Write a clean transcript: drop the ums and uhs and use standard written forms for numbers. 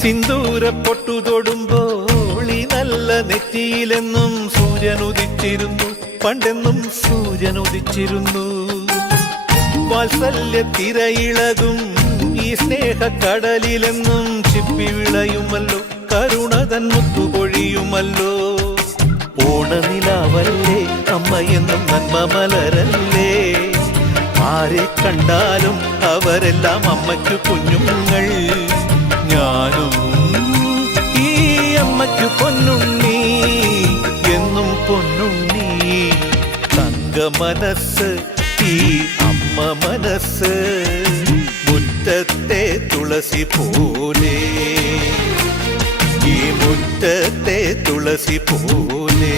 സിന്ദൂര പൊട്ടു തൊടുമ്പോൾ ഈ നല്ല നെറ്റിയിലെന്നും സൂര്യൻ ഉദിച്ചിരുന്നു, പണ്ടെന്നും സൂര്യൻ ഉദിച്ചിരുന്നു. വാത്സല്യ തിരയിളകും ഈ സ്നേഹക്കടലിലെന്നും ചിപ്പി വിളയുമല്ലോ, കരുണതൻ മുത്തുപൊഴിയുമല്ലോ. ഓണനിലാവല്ലേ അമ്മയെന്നും നന്മ മലരല്ലേ, ആരെ കണ്ടാലും അവരെല്ലാം അമ്മയ്ക്കു കുഞ്ഞുങ്ങൾ. ഞാനും ഈ അമ്മയ്ക്കു പൊന്നുണ്ണി, എന്നും പൊന്നുണ്ണി. തങ്ക മനസ്സ് ഈ അമ്മ മനസ്സ്, മുറ്റത്തെ തുളസി പോലെ, ഈ മുറ്റത്തെ തുളസി പോലെ.